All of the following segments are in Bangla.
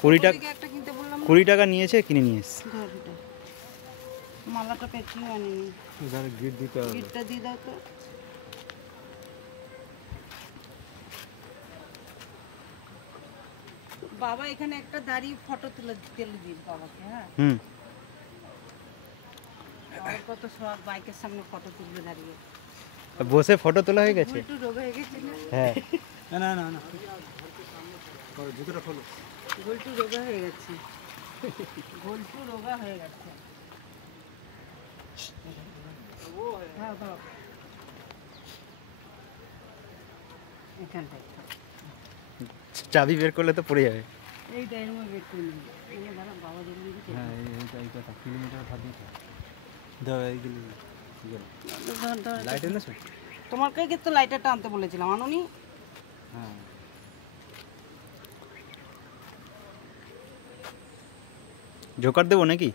20 টাকা একটা কিনতে বললাম 20 টাকা নিয়েছে, কিনে নিয়ে এসছে। ধর এটা। মালাটা পেঁচিয়ে আনিনি। এখানে গিট দিতে হবে। গিটটা দিয়ে দাও তো। বাবা এখানে একটা দাঁড়িয়ে ফটো তুলে দিন বাবাকে। হ্যাঁ, হুম। বাবার কত শখ বাইকের সামনে ফটো তুলবে দাঁড়িয়ে। বসে ফটো তোলা হয়ে গেছে। একটু রোগ হয়ে গেছে না? হ্যাঁ। না না না জুতোটা খোলো। গোলটু রোগা হয়ে গেছে। গোলটু রোগা হয়ে গেছে। হ্যাঁ দাও। এখানটায় চাবি বের করলে তো পড়ে যাবে। এই টাইমে বের করে নিবি। এই দাঁড়া বাবা যদি দিকে। হ্যাঁ এই কথা কিলোমিটার ভাবি দাও এইগুলো লাইট এনেছো? তোমার কাছে তো লাইটারটা আনতে বলেছিলাম, আনোনি? হ্যাঁ জোকার দেবো নাকি?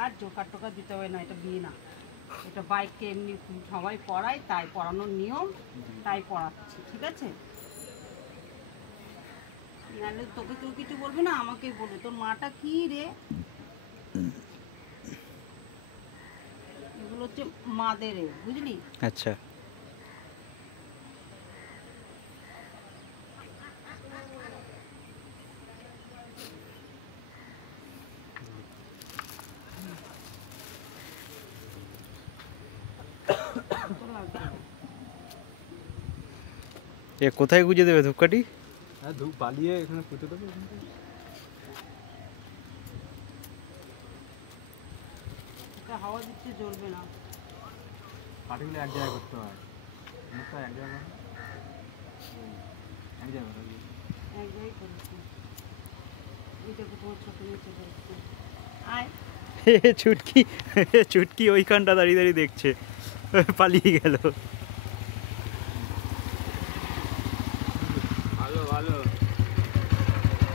আর জোকার টোকার দিতে হবে না, এটা বিয়ে না। এটা বাইককে এমনি সবাই পড়ায়, তাই পড়ানোর নিয়ম, তাই পড়াচ্ছি, ঠিক আছে? নাহলে তোকে কেউ কিছু বলবে না, আমাকেই বলবে তোর মাটা কি রে। এগুলো হচ্ছে মাদের, বুঝলি? আচ্ছা। এ কোথায় গুজে দেবে ধূপকাঠি? হ্যাঁ ধূপ বালিয়ে এখানে পুঁতে দেবো। এটা হাওয়া দিচ্ছে, জ্বলবে না। কাঠিগুলো এক জায়গায় করতে হয়, মুখটা এক জায়গায় করো। এক জায়গায় করো। এক জায়গায় করেছি। এইটাকে তোমার ছোট নিচে করেছি। আয় ছুটকি, ছুটকি ওইখানটা দাঁড়িয়ে দাঁড়িয়ে দেখছে, পালিয়ে গেল। ভালো ভালো।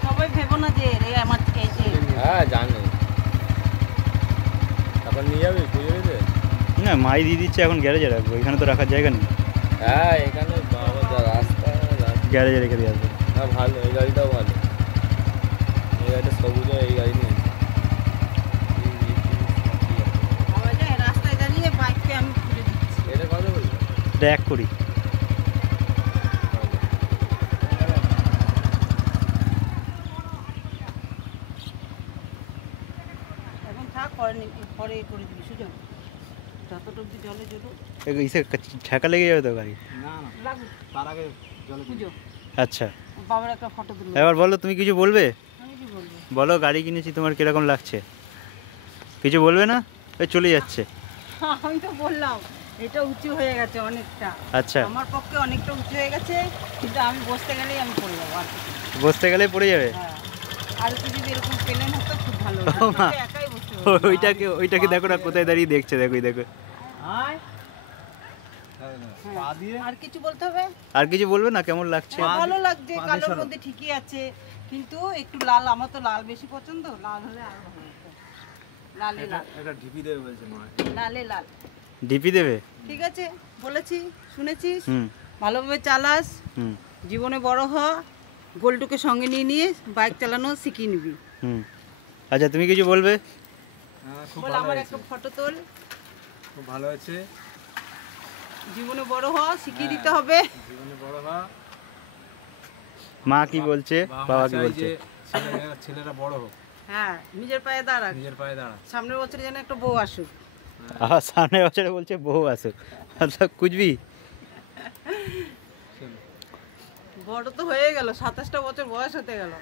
সবাই ভেবো না যে রে আমার এই যে হ্যাঁ জানি। তারপর নিয়ে যাবি পুজো দিতে? না, মাই দিয়ে দিচ্ছে, এখন গ্যারেজে রাখবো, এখানে তো রাখার জায়গা নেই। হ্যাঁ এখানে বাবা যা রাস্তা। গ্যারেজে রেখে দিয়ে আসবো। না ভালো, এই গাড়িটাও ভালো। এই গাড়িটা সবুজ, এই গাড়ি নেই। বাবা যায় রাস্তায় দাঁড়িয়ে বাইককে আমি খুলে দিচ্ছি। এটা কত বলবো? এটা 1 কোটি। এখন থাক, পরে করে দিবি সুযোগ। যতটুকু জলে জল ইসে ঠেকা লেগে যাবে তো গাড়ি। না না লাগুক তার আগে জলে পুজো। আচ্ছা, বাবার একটা ফটো তুলবো। এবার বলো, তুমি কিছু বলবে? আমি কি বলবো? বলো, গাড়ি কিনেছি, তোমার কিরকম লাগছে? কিছু বলবে না? ওই চলে যাচ্ছে। আমি তো বললাম এটা উঁচু হয়ে গেছে অনেকটা। আচ্ছা, আমার পক্ষে অনেকটা উঁচু হয়ে গেছে, কিন্তু আমি বসতে গেলেই আমি পড়ে যাবো। আর কিছু না। বসতে গেলে পড়ে যাবে। হ্যাঁ, আর একটু যদি এরকম প্লেন হতো খুব ভালো হতো। ও মা। আমাকে একাই বসতে হতো। ওইটাকে দেখো না, কোথায় দাঁড়িয়ে দেখছে, দেখো দেখো। হ্যাঁ। আর কিছু বলতে হবে? আর কিছু বলবে না? কেমন লাগছে? হ্যাঁ, ভালো লাগছে, কালোর মধ্যে ঠিকই আছে, কিন্তু একটু লাল, আমার তো লাল বেশি পছন্দ, লাল হলে আরো ভালো হতো। লালে লাল, এটা ঢিপি দেবে বলছে মা। লালে লাল। ডিপি দেবে? ঠিক আছে, বলেছি, শুনেছিস? হুম ভালোভাবে চালাস, হুম জীবনে বড় হ, গোলটুকে সঙ্গে নিয়ে নিয়ে বাইক চালানো শিখিয়ে নিবি। হুম। আচ্ছা, তুমি কিছু বলবে? হ্যাঁ খুব বল ভালো আমার হয়েছে, একটা ফটো তোল। খুব ভালো আছে। জীবনে বড় হ, শিখিয়ে দিতে হবে। জীবনে বড় হওয়া। মা কি বলছে, বাবা কি বলছে? ছেলেরা বড় হোক, হ্যাঁ, নিজের পায়ে দাঁড়াক, নিজের পায়ে দাঁড়া। সামনের বছরে যেন একটা বউ আসুক। আবার সামনের বছরে বলছে বউ আসুক। আচ্ছা, কুচবি? বড় তো হয়ে গেল, 27টা বছর বয়স হতে গেল।